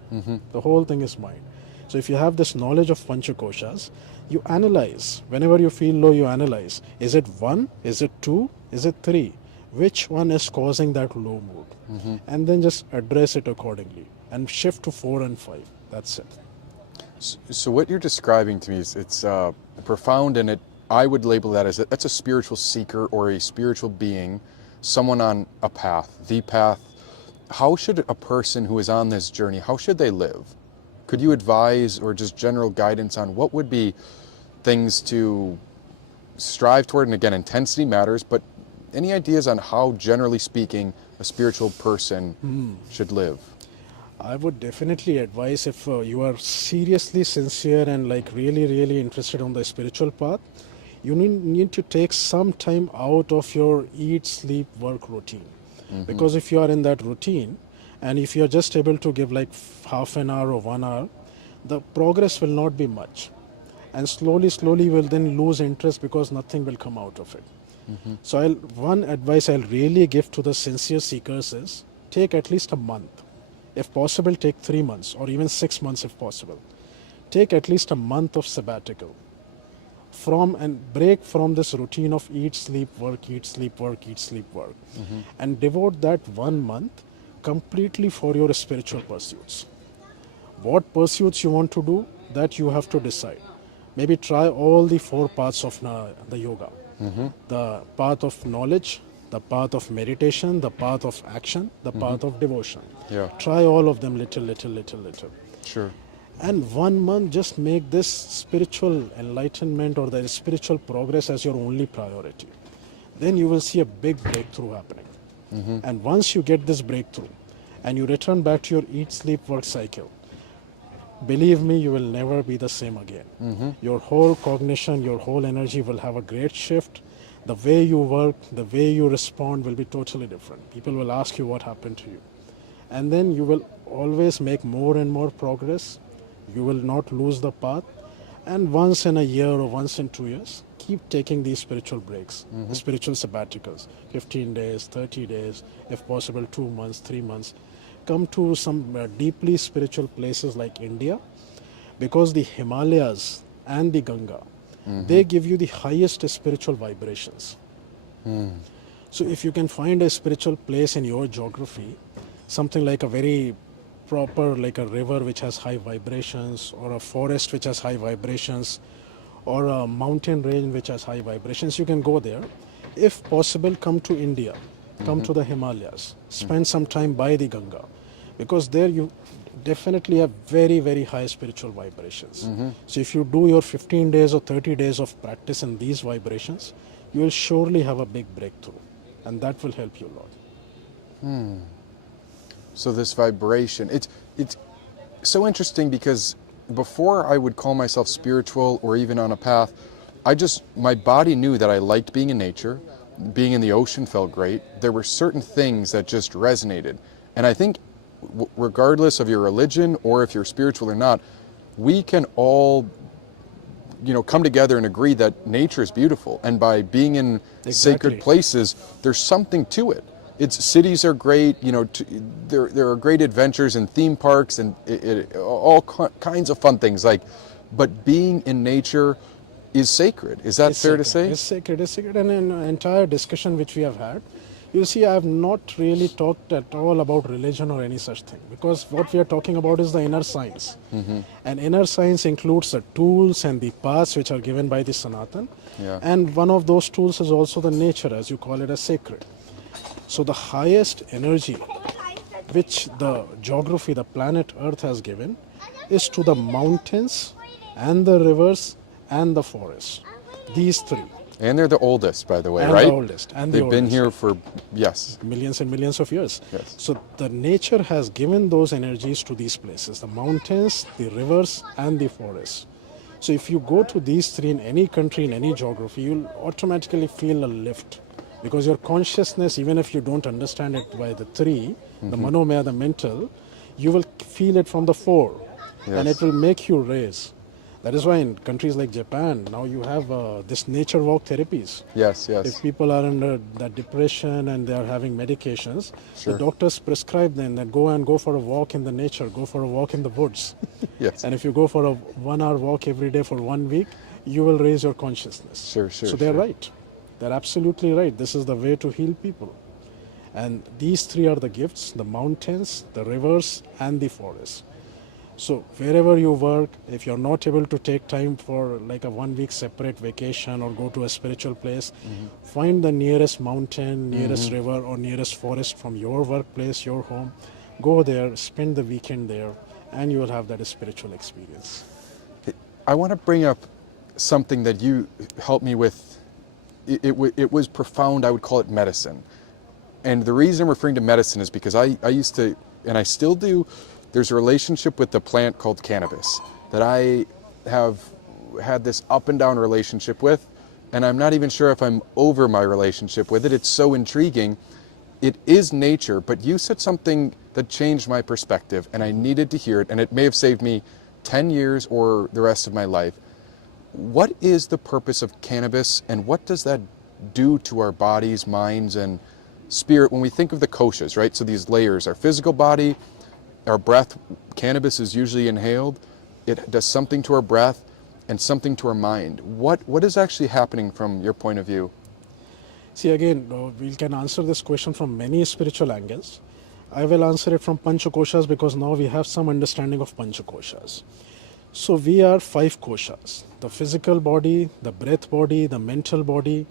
The whole thing is mind. So if you have this knowledge of Panchakoshas, you analyze. Whenever you feel low, you analyze. Is it 1? Is it 2? Is it 3? Which one is causing that low mood? And then just address it accordingly and shift to 4 and 5. That's it. So what you're describing to me is it's profound, and I would label that as that's a spiritual seeker or a spiritual being, someone on a path, the path. How should a person who is on this journey, how should they live? Could you advise or just general guidance on what would be things to strive toward? And again, intensity matters, but any ideas on how, generally speaking, a spiritual person should live? I would definitely advise, if you are seriously sincere and like really interested on the spiritual path, you need to take some time out of your eat, sleep, work routine. Because if you are in that routine and if you are just able to give like half an hour or 1 hour, the progress will not be much. And slowly you will then lose interest because nothing will come out of it. So one advice I'll really give to the sincere seekers is take at least a month. If possible, take 3 months or even 6 months if possible. Take at least a month of sabbatical. And break from this routine of eat, sleep, work, eat, sleep, work, eat, sleep, work. And devote that 1 month completely for your spiritual pursuits. What pursuits you want to do, that you have to decide. Maybe try all the 4 paths of the yoga. The path of knowledge, the path of meditation, the path of action, the path of devotion. Yeah. Try all of them little. Sure. And 1 month, just make this spiritual enlightenment or the spiritual progress as your only priority. Then you will see a big breakthrough happening. And once you get this breakthrough and you return back to your eat, sleep, work cycle, believe me, you will never be the same again. Your whole cognition, your whole energy will have a great shift. The way you work, the way you respond will be totally different. People will ask you what happened to you. And then you will always make more and more progress. You will not lose the path. And once in a year or once in 2 years, keep taking these spiritual breaks, spiritual sabbaticals, 15 days, 30 days, if possible 2 months, 3 months. Come to some deeply spiritual places like India, because the Himalayas and the Ganga, they give you the highest spiritual vibrations. So if you can find a spiritual place in your geography, something like a very proper, like a river which has high vibrations, or a forest which has high vibrations, or a mountain range which has high vibrations, you can go there. If possible, come to India, come to the Himalayas, spend some time by the Ganga, because there you definitely have very high spiritual vibrations. So if you do your 15 days or 30 days of practice in these vibrations, you will surely have a big breakthrough, and that will help you a lot. So this vibration, it's so interesting, because before I would call myself spiritual or even on a path, my body knew that I liked being in nature. Being in the ocean felt great. There were certain things that just resonated. And I think regardless of your religion or if you're spiritual or not, we can all, come together and agree that nature is beautiful. And by being in sacred places, there's something to it. Cities are great, there are great adventures and theme parks and all kinds of fun things. But being in nature is sacred. Is that fair to say? It's sacred. And in an entire discussion which we have had, you see, I have not really talked at all about religion or any such thing, because what we are talking about is the inner science. And inner science includes the tools and the paths which are given by the Sanatan. And one of those tools is also the nature, as you call it, as sacred. So the highest energy which the geography, the planet Earth has given, is to the mountains and the rivers and the forests. These three. And they're the oldest, by the way, And right? the oldest. And They've the been oldest. here for, yes. Millions and millions of years. Yes. So the nature has given those energies to these places, the mountains, the rivers, and the forests. So if you go to these three in any country, in any geography, you'll automatically feel a lift. Because your consciousness, even if you don't understand it by the three, the manomaya, the mental, you will feel it from the four. And Yes. it will make you raise. That is why in countries like Japan, now you have this nature walk therapies. Yes, yes. If people are under that depression and they are having medications, Sure. the doctors prescribe them that go for a walk in the nature, go for a walk in the woods. Yes. And if you go for a 1 hour walk every day for 1 week, you will raise your consciousness. Sure, So they're right. They're absolutely right. This is the way to heal people. And these three are the gifts, the mountains, the rivers, and the forests. So wherever you work, if you're not able to take time for like a 1 week separate vacation or go to a spiritual place, find the nearest mountain, nearest river, or nearest forest from your workplace, your home. Go there, spend the weekend there, and you will have that spiritual experience. I want to bring up something that you helped me with. It was profound. I would call it medicine. And the reason I'm referring to medicine is because I used to, and I still do, there's a relationship with the plant called cannabis that I have had this up and down relationship with, and I'm not even sure if I'm over my relationship with it. It's so intriguing. It is nature, but you said something that changed my perspective, and I needed to hear it, and it may have saved me 10 years or the rest of my life. What is the purpose of cannabis, and what does that do to our bodies, minds, and spirit when we think of the koshas, right? So these layers, our physical body, our breath, cannabis is usually inhaled. It does something to our breath and something to our mind. What is actually happening from your point of view? See, again, we can answer this question from many spiritual angles. I will answer it from Panchakoshas because now we have some understanding of Panchakoshas. So we are 5 koshas: the physical body, the breath body, the mental body,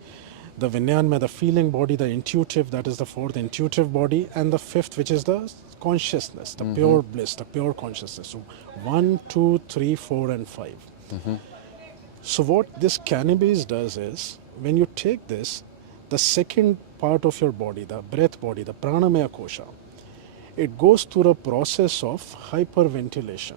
the Vinyanma, the feeling body, the intuitive, that is the 4th, intuitive body, and the 5th, which is the consciousness, the pure bliss, the pure consciousness. So 1, 2, 3, 4, and 5. So what this cannabis does is, when you take this, the second part of your body, the breath body, the pranamaya kosha, it goes through a process of hyperventilation.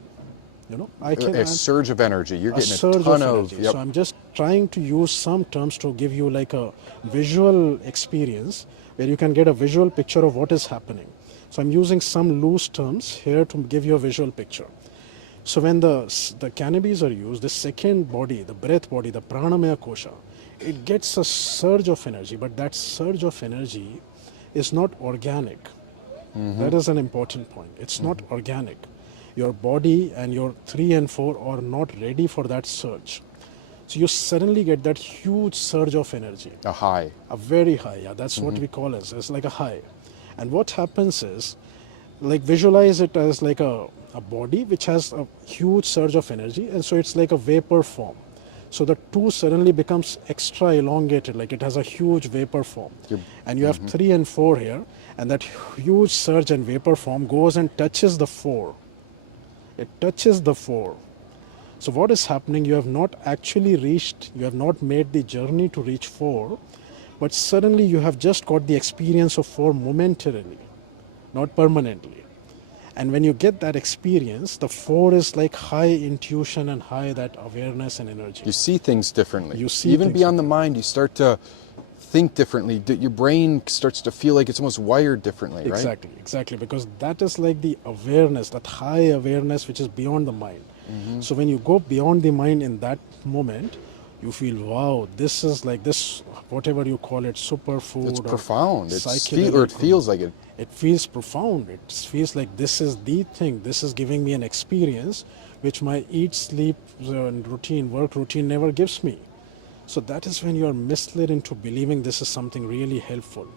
You know, A surge of energy. You're getting a surge ton of of. energy. So I'm just trying to use some terms to give you like a visual experience where you can get a visual picture of what is happening. So I'm using some loose terms here to give you a visual picture. So when the cannabis are used, the second body, the breath body, the pranamaya kosha, it gets a surge of energy, but that surge of energy is not organic. That is an important point. It's not organic. Your body and your 3 and 4 are not ready for that surge. So you suddenly get that huge surge of energy. A high. A very high, yeah, that's what we call it. It's like a high. And what happens is, like visualize it as like a body which has a huge surge of energy, and so it's like a vapor form. So the 2 suddenly becomes extra elongated, like it has a huge vapor form. And you have 3 and 4 here, and that huge surge and vapor form goes and touches the 4. It touches the 4. So what is happening, you have not actually reached, you have not made the journey to reach 4, but suddenly you have just got the experience of 4 momentarily, not permanently. And when you get that experience, the 4 is like high intuition and high that awareness and energy. You see things differently. You see even things beyond the mind, you start to think differently. Your brain starts to feel like it's almost wired differently, right? Exactly, because that is like the awareness, that high awareness which is beyond the mind. So when you go beyond the mind in that moment, you feel, wow, this is like this, whatever you call it, superfood. It's profound. It psychedelic, feels like it. It feels profound. It feels like this is the thing. This is giving me an experience which my eat, sleep, and routine, work routine never gives me. So that is when you are misled into believing this is something really helpful.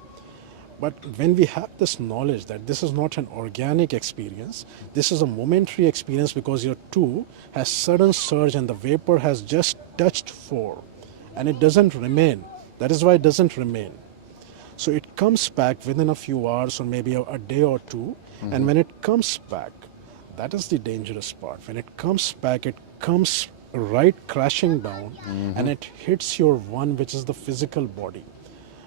But when we have this knowledge that this is not an organic experience, this is a momentary experience because your 2 has sudden surge and the vapor has just touched 4 and it doesn't remain. That is why it doesn't remain. So it comes back within a few hours or maybe a day or 2, And when it comes back, that is the dangerous part. When it comes back, it comes right crashing down and it hits your one, which is the physical body.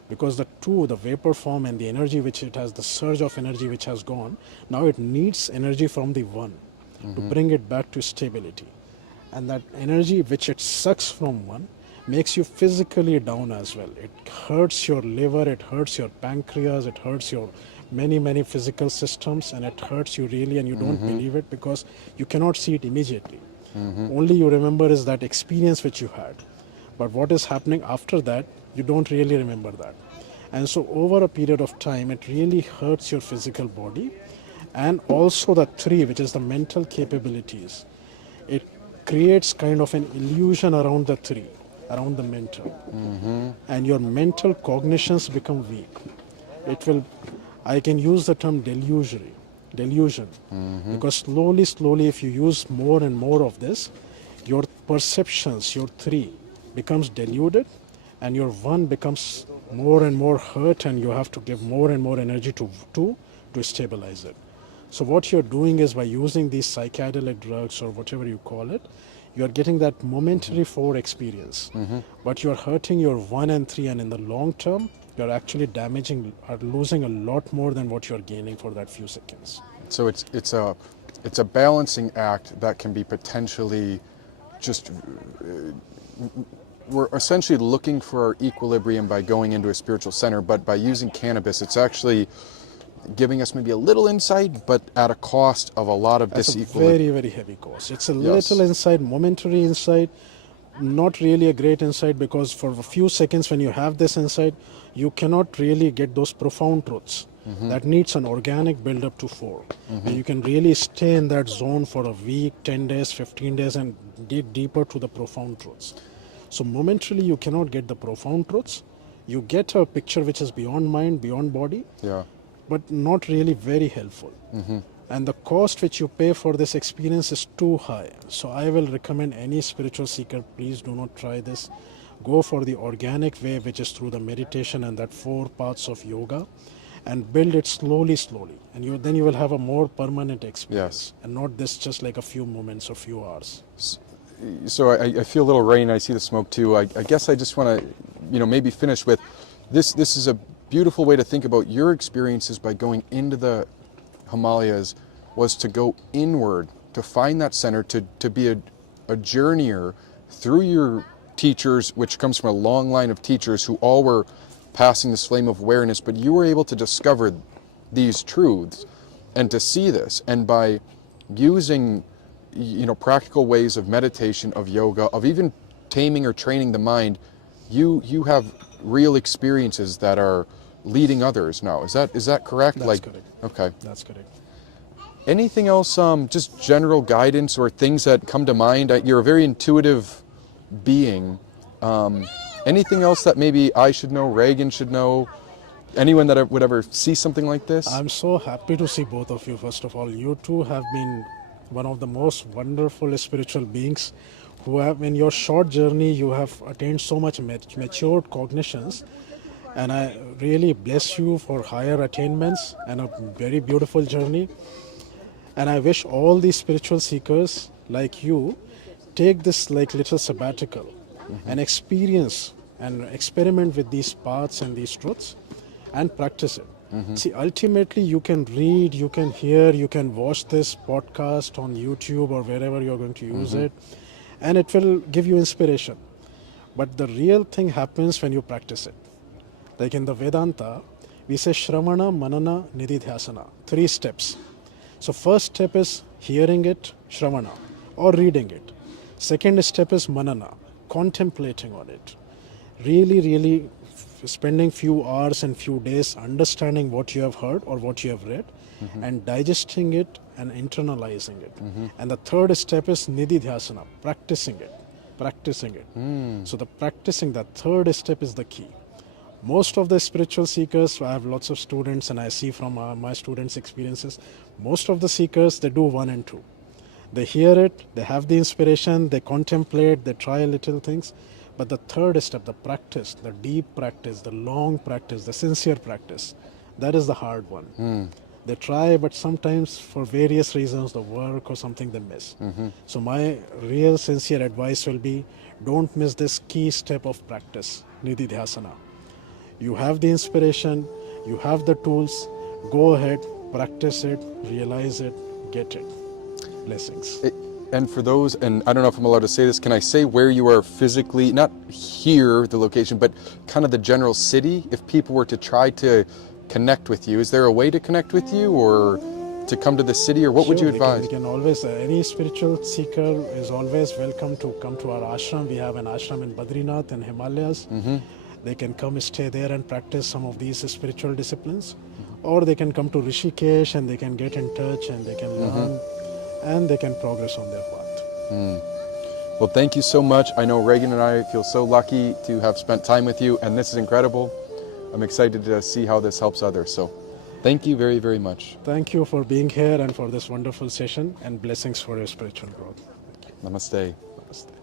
Because the two, the vapor form and the energy which it has, the surge of energy which has gone, now it needs energy from the one to bring it back to stability. And that energy which it sucks from one makes you physically down as well. It hurts your liver, it hurts your pancreas, it hurts your many physical systems, and it hurts you really, and you don't believe it because you cannot see it immediately. Only you remember is that experience which you had. But what is happening after that, you don't really remember that. And so over a period of time, it really hurts your physical body. And also the three, which is the mental capabilities, it creates kind of an illusion around the three, around the mental. And your mental cognitions become weak. It will, I can use the term delusion, because slowly if you use more and more of this, your perceptions, your three becomes deluded, and your one becomes more and more hurt, and you have to give more and more energy to stabilize it. So what you're doing is, by using these psychedelic drugs or whatever you call it, you are getting that momentary four experience, but you're hurting your one and three, and in the long term you're actually damaging or losing a lot more than what you're gaining for that few seconds. So it's a balancing act that can be potentially just we're essentially looking for our equilibrium by going into a spiritual center, but by using cannabis, it's actually giving us maybe a little insight, but at a cost of a lot of That's a disequilibrium. very heavy cost. It's a little insight, momentary insight, not really a great insight, because for a few seconds when you have this insight, you cannot really get those profound truths. That needs an organic build up to four. And you can really stay in that zone for a week, 10 days, 15 days, and dig deeper to the profound truths. So momentarily you cannot get the profound truths. You get a picture which is beyond mind, beyond body, but not really very helpful. And the cost which you pay for this experience is too high. So I will recommend any spiritual seeker, please do not try this. Go for the organic way, which is through the meditation and that 4 paths of yoga, and build it slowly, and then you will have a more permanent experience, and not this just like a few moments or few hours. So I feel a little rain. I see the smoke too. I guess I just want to, maybe finish with this. This is a beautiful way to think about your experiences by going into the Himalayas, was to go inward, to find that center, to be a journeyer through your teachers, which comes from a long line of teachers who all were passing this flame of awareness, but you were able to discover these truths and to see this. And by using practical ways of meditation, of yoga, of even taming or training the mind, you have real experiences that are leading others now. Is that correct? That's correct. Okay. That's correct. Anything else, just general guidance or things that come to mind? You're a very intuitive being. Anything else that maybe I should know, Reagan should know, anyone that would ever see something like this? I'm so happy to see both of you. First of all, you two have been one of the most wonderful spiritual beings who have, in your short journey, you have attained so much matured cognitions, and I really bless you for higher attainments and a very beautiful journey. And I wish all these spiritual seekers like you take this like little sabbatical and experience and experiment with these paths and these truths and practice it. See, ultimately you can read, you can hear, you can watch this podcast on YouTube or wherever you're going to use it, and it will give you inspiration. But the real thing happens when you practice it. Like in the Vedanta, we say Shramana, Manana, Nididhyasana, 3 steps. So first step is hearing it, Shramana, or reading it. Second step is Manana, contemplating on it. Really spending few hours and few days understanding what you have heard or what you have read, and digesting it and internalizing it. And the third step is Nididhyasana, practicing it. So the practicing, that third step is the key. Most of the spiritual seekers, I have lots of students and I see from my students' experiences, most of the seekers, they do 1 and 2. They hear it, they have the inspiration, they contemplate, they try little things. But the third step, the practice, the deep practice, the long practice, the sincere practice, that is the hard one. They try, but sometimes for various reasons, the work or something they miss. So my real sincere advice will be, don't miss this key step of practice, nididhyasana. You have the inspiration, you have the tools, go ahead, practice it, realize it, get it. Blessings. And for those, and I don't know if I'm allowed to say this, can I say where you are physically, not here, the location, but kind of the general city? If people were to try to connect with you, is there a way to connect with you or to come to the city, or what would you Sure, advise? They can always, any spiritual seeker is always welcome to come to our ashram. We have an ashram in Badrinath in Himalayas. They can come stay there and practice some of these spiritual disciplines. Or they can come to Rishikesh and they can get in touch and they can learn and they can progress on their path. Well, thank you so much. I know Reagan and I feel so lucky to have spent time with you, and this is incredible. I'm excited to see how this helps others. So thank you very, very much. Thank you for being here and for this wonderful session, and blessings for your spiritual growth. Namaste. Namaste.